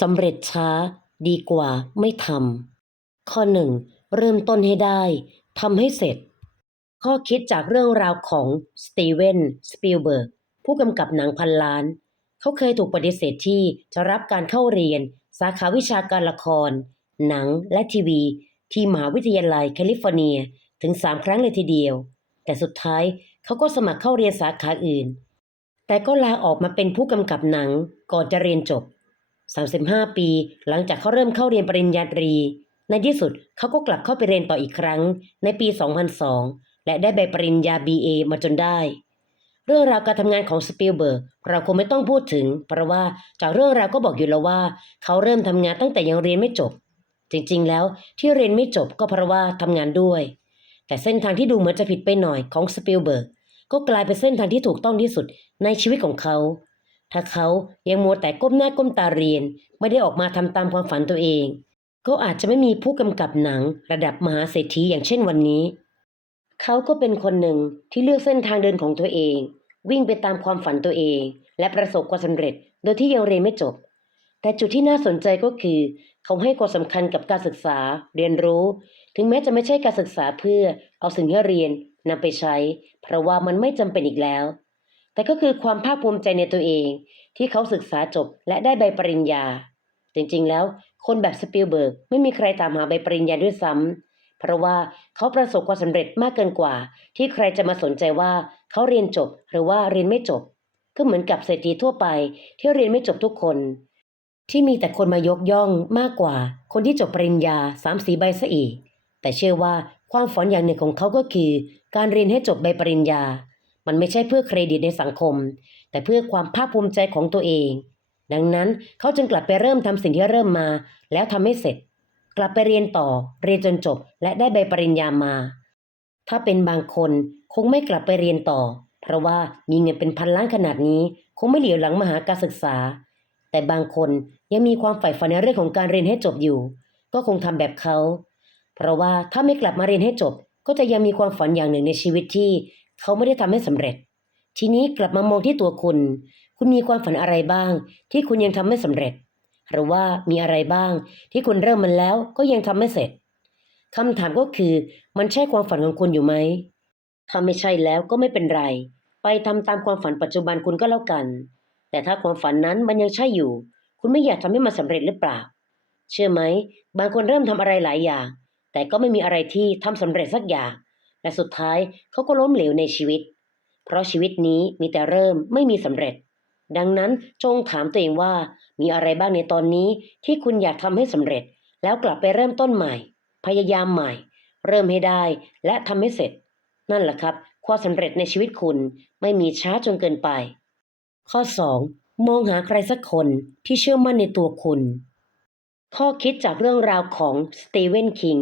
สำเร็จช้าดีกว่าไม่ทำข้อหนึ่งเริ่มต้นให้ได้ทำให้เสร็จ ข้อคิดจากเรื่องราวของสตีเวนสปิลเบิร์กผู้กำกับหนังพันล้าน เขาเคยถูกปฏิเสธที่จะรับการเข้าเรียน สาขาวิชาการละคร หนังและทีวี ที่มหาวิทยาลัยแคลิฟอร์เนียถึง3ครั้งเลยทีเดียว แต่สุดท้ายเขาก็สมัครเข้าเรียนสาขาอื่น แต่ก็ลาออกมาเป็นผู้กำกับหนังก่อนจะเรียนจบ 35 ปี หลังจากเขาเริ่มเข้าเรียนปริญญาตรี ในที่สุดเขาก็กลับเข้าไปเรียนต่ออีกครั้งในปี 2002 และได้ใบปริญญา BA มาจนได้ เรื่องราวการทำงานของสปิลเบิร์กเราคงไม่ต้องพูดถึง เพราะว่าจากเรื่องราวก็บอกอยู่แล้วว่า เขาเริ่มทำงานตั้งแต่ยังเรียนไม่จบ จริงๆ แล้วที่เรียนไม่จบก็เพราะว่าทำงานด้วย แต่เส้นทางที่ดูเหมือนจะผิดไปหน่อยของสปิลเบิร์กก็กลายเป็นเส้นทางที่ถูกต้องที่สุดในชีวิตของเขา ถ้าเขายังมัวแต่ก้มหน้าก้มตาเรียน ไม่ได้ออกมาทำตามความฝันตัวเอง ก็อาจจะไม่มีผู้กำกับหนังระดับมหาเศรษฐีอย่างเช่นวันนี้ เขาก็เป็นคนหนึ่งที่เลือกเส้นทางเดินของตัวเอง วิ่งไปตามความฝันตัวเอง และประสบความสำเร็จโดยที่ยังเรียนไม่จบ แต่จุดที่น่าสนใจก็คือ เขาให้ความสำคัญกับการศึกษา เรียนรู้ ถึงแม้จะไม่ใช่การศึกษาเพื่อเอาสิ่งที่เรียนนำไปใช้ เพราะว่ามันไม่จำเป็นอีกแล้ว แต่ก็คือความภาคภูมิใจในตัวเอง ที่เขาศึกษาจบและได้ใบปริญญา จริงๆ แล้วคนแบบสปิลเบิร์กไม่มีใครตามหาใบปริญญาด้วยซ้ำเพราะว่าเขาประสบความสำเร็จมากเกินกว่า ที่ใครจะมาสนใจว่าเขาเรียนจบหรือว่าเรียนไม่จบ ก็เหมือนกับเศรษฐีทั่วไป ที่เรียนไม่จบทุกคน ที่มีแต่คนมายกย่องมากกว่า คนที่จบปริญญาสามสีใบซะอีกแต่เชื่อว่าความฝันอย่างหนึ่งของเขาก็คือ การเรียนให้จบใบปริญญา มันไม่ใช่เพื่อเครดิตในสังคม แต่เพื่อความภาคภูมิใจของตัวเอง ดังนั้นเขาจึงกลับไปเริ่มทำสิ่งที่เริ่มมา แล้วทำให้เสร็จ กลับไปเรียนต่อ เรียนจนจบ และได้ใบปริญญามา ถ้าเป็นบางคนคงไม่กลับไปเรียนต่อ เพราะว่ามีเงินเป็นพันล้านขนาดนี้ คงไม่เหลียวหลังมหาการศึกษา แต่บางคนยังมีความใฝ่ฝันในเรื่องของการเรียนให้จบอยู่ ก็คงทำแบบเขา เพราะว่าถ้าไม่กลับมาเรียนให้จบก็จะยังมีความฝันอย่างหนึ่งในชีวิตที่ เขาไม่ได้ทำให้สำเร็จ ทีนี้กลับมามองที่ตัวคุณ คุณมีความฝันอะไรบ้าง ที่คุณยังทำไม่สำเร็จ หรือว่ามีอะไรบ้าง ที่คุณเริ่มมันแล้วก็ยังทำไม่เสร็จคำถามก็คือมันใช่ความฝันของคุณอยู่ไหมถ้าไม่ใช่แล้วก็ไม่เป็นไร ไปทำตามความฝันปัจจุบันคุณก็แล้วกัน แต่ถ้าความฝันนั้นมันยังใช่อยู่ คุณไม่อยากทำให้มันสำเร็จหรือเปล่า เชื่อไหม บางคนเริ่มทำอะไรหลายอย่าง แต่ก็ไม่มีอะไรที่ทำสำเร็จสักอย่าง และสุดท้ายเขาก็ล้มเหลวในชีวิต เพราะชีวิตนี้มีแต่เริ่มไม่มีสำเร็จ ดังนั้นจงถามตัวเองว่า มีอะไรบ้างในตอนนี้ที่คุณอยากทำให้สำเร็จ แล้วกลับไปเริ่มต้นใหม่ พยายามใหม่ เริ่มให้ได้และทำให้เสร็จ นั่นแหละครับ ความสำเร็จในชีวิตคุณไม่มีช้าจนเกินไป ข้อ 2. มองหาใครสักคนที่เชื่อมั่นในตัวคุณ ข้อคิดจากเรื่องราวของสตีเวนคิง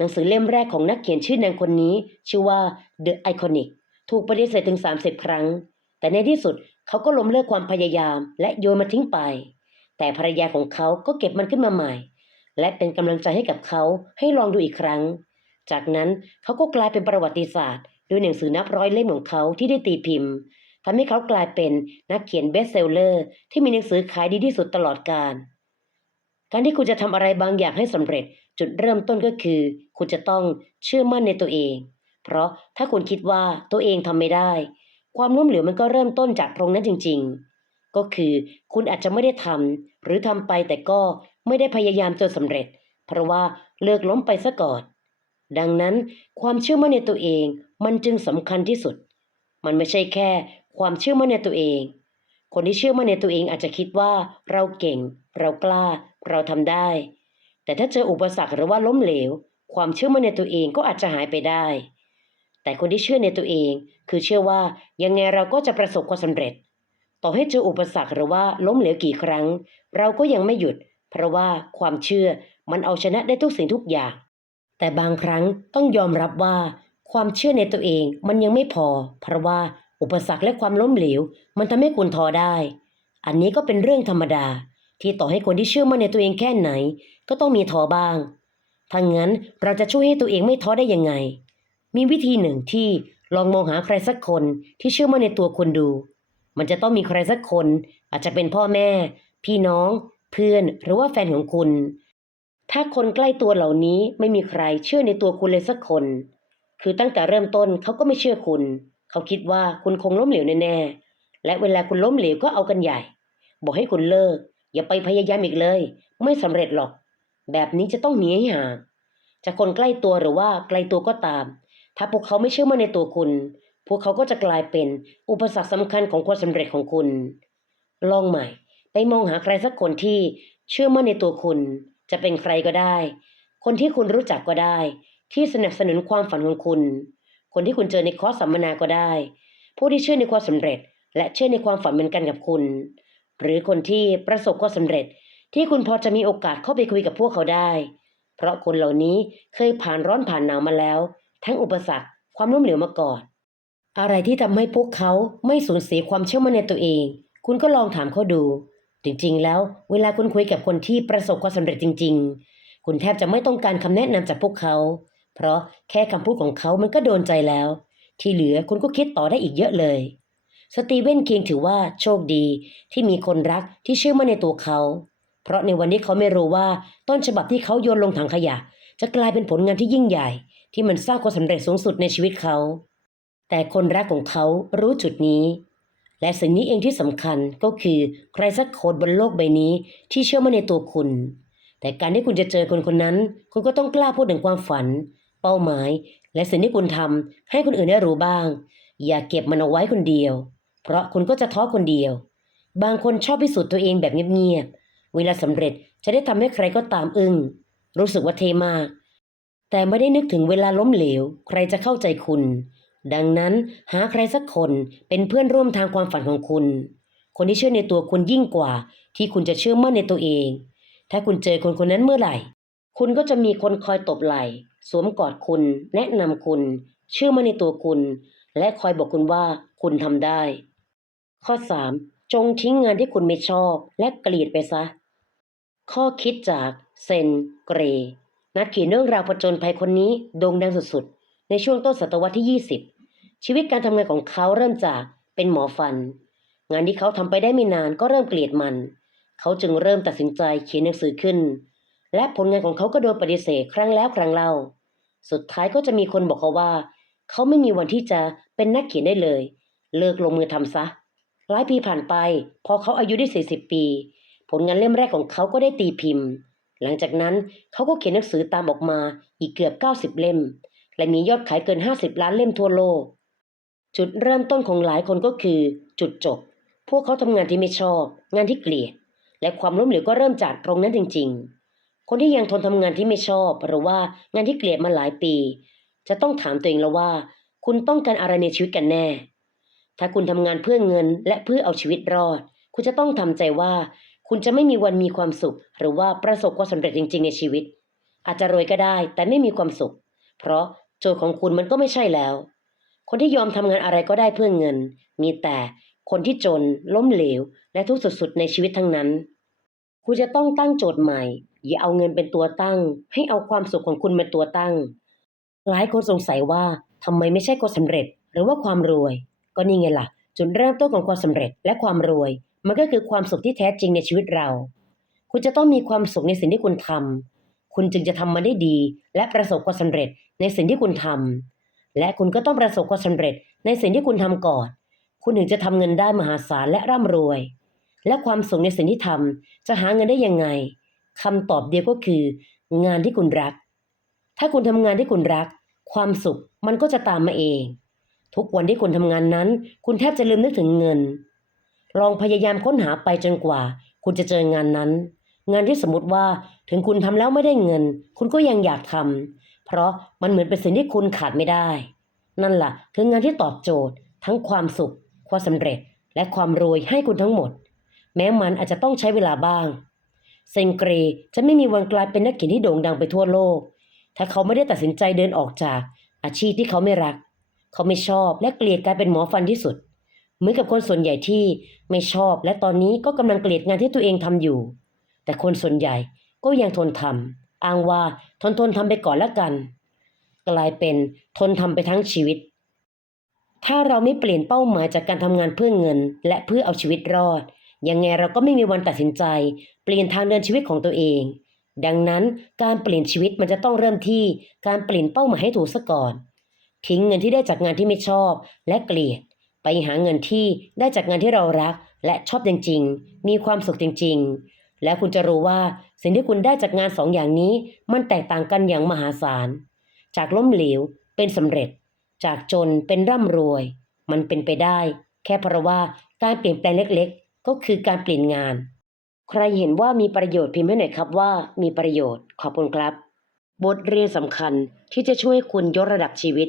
หนังสือเล่มแรกของนักเขียนชื่อดังคนนี้ ชื่อว่า The Iconic ถูกปฏิเสธถึง 30 ครั้ง แต่ในที่สุดเขาก็ล้มเลิกความพยายาม และโยนมันทิ้งไป แต่ภรรยาของเขาก็เก็บมันขึ้นมาใหม่ และเป็นกำลังใจให้กับเขาให้ลองดูอีกครั้ง จากนั้นเขาก็กลายเป็นประวัติศาสตร์ด้วยหนังสือนับร้อยเล่มของเขาที่ได้ตีพิมพ์ทำให้เขากลายเป็นนักเขียนเบสเซลเลอร์ที่มีหนังสือขายดีที่สุดตลอดกาลการที่คุณจะทำอะไรบางอย่างให้สำเร็จ จุดเริ่มต้นก็คือ คุณจะต้องเชื่อมั่นในตัวเอง เพราะถ้าคุณคิดว่าตัวเองทำไม่ได้ ความล้มเหลวมันก็เริ่มต้นจากตรงนั้นจริง ๆ ก็คือคุณอาจจะไม่ได้ทำหรือทำไปแต่ก็ไม่ได้พยายามจนสำเร็จ เพราะว่าเลิกล้มไปซะก่อน ดังนั้นความเชื่อมั่นในตัวเองมันจึงสำคัญที่สุด มันไม่ใช่แค่ความเชื่อมั่นในตัวเอง คนที่เชื่อมั่นในตัวเองอาจจะคิดว่าเราเก่ง เรากล้า เราทำได้ แต่ถ้าเจออุปสรรคหรือว่าล้มเหลว ความเชื่อมั่นในตัวเองก็อาจจะหายไปได้ แต่คนที่เชื่อในตัวเอง คือเชื่อว่ายังไงเราก็จะประสบความสำเร็จ ต่อให้เจออุปสรรคหรือว่าล้มเหลวกี่ครั้ง เราก็ยังไม่หยุด เพราะว่าความเชื่อมันเอาชนะได้ทุกสิ่งทุกอย่าง แต่บางครั้งต้องยอมรับว่า ความเชื่อในตัวเองมันยังไม่พอ เพราะว่าอุปสรรคและความล้มเหลว มันทำให้คุณท้อได้ อันนี้ก็เป็นเรื่องธรรมดา ที่ต่อให้คนที่เชื่อมั่นในตัวเองแค่ไหน ก็ต้องมีท้อบ้างถ้างั้นเราจะช่วยให้ตัวเองไม่ท้อได้ยังไง มีวิธีหนึ่งที่ลองมองหาใครสักคนที่เชื่อมั่นในตัวคุณดู มันจะต้องมีใครสักคน อาจจะเป็นพ่อแม่ พี่น้อง เพื่อนหรือว่าแฟนของคุณ ถ้าคนใกล้ตัวเหล่านี้ไม่มีใครเชื่อในตัวคุณเลยสักคน คือตั้งแต่เริ่มต้นเขาก็ไม่เชื่อคุณ เขาคิดว่าคุณคงล้มเหลวแน่ๆและเวลาคุณล้มเหลวก็เอากันใหญ่ บอกให้คุณเลิก อย่าไปพยายามอีกเลย ไม่สำเร็จหรอก แบบนี้จะต้องหนีให้ห่างจะคนใกล้ตัวหรือว่าไกลตัวก็ตาม ถ้าพวกเขาไม่เชื่อมั่นในตัวคุณ พวกเขาก็จะกลายเป็นอุปสรรคสำคัญของความสำเร็จของคุณ ลองใหม่ ไปมองหาใครสักคนที่เชื่อมั่นในตัวคุณ จะเป็นใครก็ได้ คนที่คุณรู้จักก็ได้ ที่สนับสนุนความฝันของคุณ คนที่คุณเจอในคอร์สสัมมนาก็ได้ ผู้ที่เชื่อในความสำเร็จ และเชื่อในความฝันเหมือนกันกับคุณ หรือคนที่ประสบความสำเร็จ ที่คุณพอจะมีโอกาสเข้าไปคุยกับพวกเขาได้ เพราะคนเหล่านี้เคยผ่านร้อนผ่านหนาวมาแล้ว ทั้งอุปสรรคความล้มเหลวมาก่อน อะไรที่ทำให้พวกเขาไม่สูญเสียความเชื่อมั่นในตัวเอง คุณก็ลองถามเขาดู จริงๆ แล้ว เวลาคุณคุยกับคนที่ประสบความสำเร็จจริง ๆ คุณแทบจะไม่ต้องการคำแนะนำจากพวกเขา เพราะแค่คำพูดของเขามันก็โดนใจแล้ว ที่เหลือคุณก็คิดต่อได้อีกเยอะเลย สตีเวนคิงถือว่าโชคดีที่มีคนรักที่เชื่อมั่นในตัวเขา เพราะในวันนี้เขาไม่รู้ว่าต้นฉบับที่เขาโยนลงถังขยะ จะกลายเป็นผลงานที่ยิ่งใหญ่ ที่มันสร้างความสำเร็จสูงสุดในชีวิตเขา แต่คนรักของเขารู้จุดนี้ และสิ่งนี้เองที่สำคัญก็คือใครสักคนบนโลกใบนี้ที่เชื่อมั่นในตัวคุณ แต่การที่คุณจะเจอคนคนนั้น คุณก็ต้องกล้าพูดถึงความฝัน เป้าหมาย และสิ่งที่คุณทำให้คนอื่นได้รู้บ้าง อย่าเก็บมันเอาไว้คนเดียว เพราะคุณก็จะท้อคนเดียว บางคนชอบพิสูจน์ตัวเองแบบเงียบๆ เวลาสำเร็จจะได้ทำให้ใครก็ตามอึ้งรู้สึกว่าเทมากแต่ไม่ได้นึกถึงเวลาล้มเหลว ใครจะเข้าใจคุณ ดังนั้นหาใครสักคนเป็นเพื่อนร่วมทางความฝันของคุณ คนที่เชื่อในตัวคุณยิ่งกว่า ที่คุณจะเชื่อมั่นในตัวเอง ถ้าคุณเจอคนคนนั้นเมื่อไหร่ คุณก็จะมีคนคอยตบไหล่สวมกอดคุณ แนะนำคุณ เชื่อมั่นในตัวคุณ และคอยบอกคุณว่าคุณทำได้ ข้อ 3. จงทิ้งงานที่คุณไม่ชอบ และเกลียดไปซะ ข้อคิดจากเซนเกรย์นักเขียนเรื่องราวผจญภัยคนนี้โด่งดังสุดๆ ในช่วงต้นศตวรรษที่ 20 ชีวิตการทำงานของเขาเริ่มจากเป็นหมอฟัน งานที่เขาทำไปได้ไม่นานก็เริ่มเกลียดมัน เขาจึงเริ่มตัดสินใจเขียนหนังสือขึ้น และผลงานของเขาก็โดนปฏิเสธครั้งแล้วครั้งเล่า สุดท้ายก็จะมีคนบอกเขาว่า เขาไม่มีวันที่จะเป็นนักเขียนได้เลย เลิกลงมือทำซะ หลายปีผ่านไป พอเขาอายุได้ 40 ปี ผลงานเล่มแรกของเขาก็ได้ตีพิมพ์ หลังจากนั้นเขาก็เขียนหนังสือตามออกมาอีกเกือบ 90 เล่ม และมียอดขายเกิน 50 ล้านเล่มทั่วโลก จุดเริ่มต้นของหลายคนก็คือ จุดจบ พวกเขาทำงานที่ไม่ชอบ งานที่เกลียด และความล้มเหลวก็เริ่มจากตรงนั้นจริง ๆ คนที่ยังทนทำงานที่ไม่ชอบ หรือว่างานที่เกลียดมาหลายปี จะต้องถามตัวเองแล้วว่า คุณต้องการอะไรในชีวิตกันแน่ ถ้าคุณทำงานเพื่อเงินและเพื่อเอาชีวิตรอด คุณจะต้องทำใจว่า คุณจะไม่มีวันมีความสุข หรือว่าประสบความสำเร็จจริง ๆ ในชีวิต อาจจะรวยก็ได้ แต่ไม่มีความสุข เพราะโจทย์ของคุณมันก็ไม่ใช่แล้ว คนที่ยอมทำงานอะไรก็ได้เพื่อเงิน มีแต่คนที่จนล้มเหลว และทุกข์สุดๆในชีวิตทั้งนั้น คุณจะต้องตั้งโจทย์ใหม่ อย่าเอาเงินเป็นตัวตั้ง ให้เอาความสุขของคุณเป็นตัวตั้ง หลายคนสงสัยว่าทำไมไม่ใช่ความสำเร็จ หรือว่าความรวย ก็นี่ไงล่ะ จุดเริ่มต้นของความสำเร็จและความรวย มันก็คือความสุขที่แท้จริงในชีวิตเรา คุณจะต้องมีความสุขในสิ่งที่คุณทำคุณจึงจะทำมันได้ดี และประสบความสำเร็จในสิ่งที่คุณทำและคุณก็ต้องประสบความสำเร็จในสิ่งที่คุณทำก่อน คุณถึงจะทำเงินได้มหาศาลและร่ำรวย และความสุขในสิ่งที่ทำจะหาเงินได้ยังไงคำตอบเดียวก็คือ งานที่คุณรัก ถ้าคุณทำงานที่คุณรัก ความสุขมันก็จะตามมาเอง ทุกวันที่คุณทำงานนั้น คุณแทบจะลืมนึกถึงเงิน ลองพยายามค้นหาไปจนกว่า คุณจะเจองานนั้น งานที่สมมติว่าถึงคุณทำแล้วไม่ได้เงิน คุณก็ยังอยากทำเพราะมันเหมือนเป็นสิ่งที่คุณขาดไม่ได้ นั่นล่ะ คืองานที่ตอบโจทย์ ทั้งความสุข ความสำเร็จ และความรวยให้คุณทั้งหมด แม้มันอาจจะต้องใช้เวลาบ้าง เซนเกรจะไม่มีวันกลายเป็นนักเขียนที่โด่งดังไปทั่วโลก ถ้าเขาไม่ได้ตัดสินใจเดินออกจากอาชีพที่เขาไม่รัก เขาไม่ชอบและเกลียดการเป็นหมอฟันที่สุด เหมือนกับคนส่วนใหญ่ที่ไม่ชอบและตอนนี้ก็กำลังเกลียดงานที่ตัวเองทำอยู่ แต่คนส่วนใหญ่ก็ยังทนทำอ้างว่าทนทนทำไปก่อนละกัน กลายเป็นทนทำไปทั้งชีวิต ถ้าเราไม่เปลี่ยนเป้าหมายจากการทำงานเพื่อเงิน และเพื่อเอาชีวิตรอด ยังไงเราก็ไม่มีวันตัดสินใจ เปลี่ยนทางเดินชีวิตของตัวเองดังนั้นการเปลี่ยนชีวิตมันจะต้องเริ่มที่การเปลี่ยนเป้าหมายให้ถูกซะก่อน ทิ้งเงินที่ได้จากงานที่ไม่ชอบ และเกลียด ไปหาเงินที่ได้จากงานที่เรารัก และชอบจริงๆ มีความสุขจริง ๆ และคุณจะรู้ว่าสิ่งที่คุณได้จากงานสองอย่างนี้ มันแตกต่างกันอย่างมหาศาล จากล้มเหลวเป็นสำเร็จ จากจนเป็นร่ำรวย มันเป็นไปได้ แค่เพราะว่าการเปลี่ยนแปลงเล็กๆ ก็คือการเปลี่ยนงาน ใครเห็นว่ามีประโยชน์พิมพ์ให้หน่อยครับว่า มีประโยชน์ขอบคุณครับ บทเรียนสำคัญที่จะช่วยคุณยกระดับชีวิต